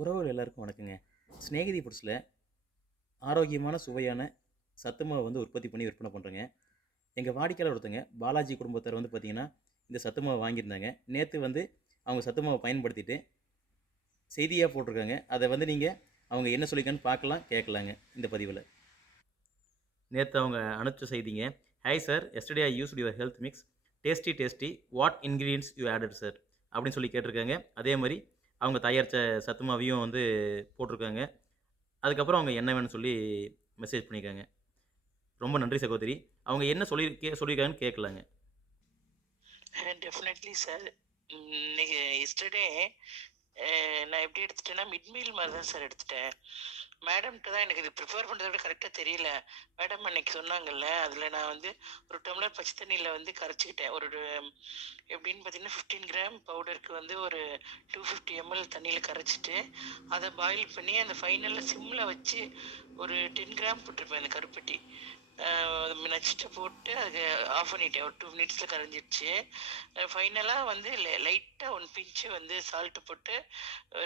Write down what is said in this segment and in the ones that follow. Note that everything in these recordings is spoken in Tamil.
உறவுகள் எல்லாருக்கும் வணக்கங்க. ஸ்நேகிதி ஃபுட்ஸில் ஆரோக்கியமான சுவையான சத்துமாவை வந்து உற்பத்தி பண்ணி விற்பனை பண்ணுறேங்க எங்கள் வாடிக்கையாளர் ஒருத்தங்க பாலாஜி குடும்பத்தார் வந்து பார்த்திங்கன்னா இந்த சத்துமாவை வாங்கியிருந்தாங்க. நேற்று வந்து அவங்க சத்துமாவை பயன்படுத்திட்டு செய்தியாக போட்டிருக்காங்க. அதை வந்து நீங்கள் அவங்க என்ன சொல்லிக்கான்னு பார்க்கலாம் கேட்கலாங்க இந்த பதிவில். நேற்று அவங்க அனுப்பிச்ச செய்திங்க. Hi sir yesterday I use your health mix tasty tasty what ingredients you added sir அப்படின்னு சொல்லி கேட்டிருக்காங்க. அதே மாதிரி அவங்க தயாரித்த சத்துமாவையும் வந்து போட்டிருக்காங்க. அதுக்கப்புறம் அவங்க என்ன வேணும்னு சொல்லி மெசேஜ் பண்ணியிருக்காங்க. ரொம்ப நன்றி சகோதரி. அவங்க என்ன சொல்லி கே சொல்லியிருக்காங்கன்னு கேட்கலாங்க. டெஃபினெட்லி சார் இன்னைக்கு எஸ்டர்டே நான் எப்படி எடுத்துட்டேன்னா மிட்மீல் மாதிரி தான் சார் எடுத்துட்டேன். மேடம்கிட்ட தான் எனக்கு இது ப்ரிப்பேர் பண்ணுறத விட கரெக்டாக தெரியல. மேடம் அன்னைக்கு சொன்னாங்கல்ல அதில் நான் வந்து ஒரு டம்ளர் பச்சை தண்ணியில் வந்து கரைச்சிக்கிட்டேன். ஒரு எப்படின்னு பார்த்தீங்கன்னா ஃபிஃப்டீன் கிராம் பவுடருக்கு வந்து ஒரு டூ ஃபிஃப்டி எம்எல் தண்ணியில் கரைச்சிட்டு அதை பாயில் பண்ணி அந்த ஃபைனலில் சிம்மில் வச்சு ஒரு டென் கிராம் போட்டிருப்பேன் அந்த கருப்பட்டி. நச்சுட்டு போட்டு அது ஆஃப் பண்ணிட்டேன் ஒரு டூ மினிட்ஸில் கரைஞ்சிடுச்சு ஃபைனலாக வந்து லைட்டாக ஒன் பிஞ்சு வந்து சால்ட்டு போட்டு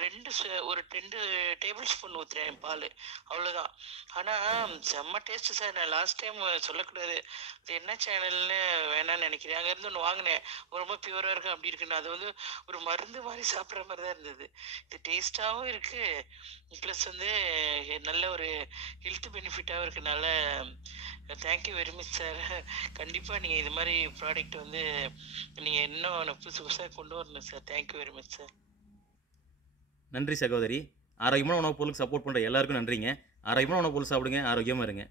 ரெண்டு ஒரு ரெண்டு டேபிள் ஸ்பூன் ஊற்றுறேன் பால். அவ்வளோதான் ஆனால் செம்ம டேஸ்ட்டு சார் நான் லாஸ்ட் டைம் சொல்லக்கூடாது. அது என்ன சேனல்னு வேணாம்னு நினைக்கிறேன். அங்கேருந்து ஒன்று வாங்கினேன். ரொம்ப பியூராக இருக்கும் அப்படி இருக்குன்னு. அது வந்து ஒரு மருந்து மாதிரி சாப்பிட்ற மாதிரி தான் இருந்தது. இது டேஸ்ட்டாகவும் இருக்குது ப்ளஸ் வந்து நல்ல ஒரு ஹெல்த் பெனிஃபிட்டாகவும் இருக்குது நல்ல தேங்க்யூ வெரி மச் சார் கண்டிப்பாக நீங்கள் இது மாதிரி ப்ராடக்ட் வந்து நீங்கள் இன்னும் புதுசு புதுசாக கொண்டு வரணும் sir thank you very much sir நன்றி சகோதரி. ஆரோக்கியமான உணவுப் பொருளுக்கு சப்போர்ட் பண்ணுற எல்லாருக்கும் நன்றிங்க. ஆரோக்கியமான உணவுப் பொருள் சாப்பிடுங்க. ஆரோக்கியமாக இருங்க.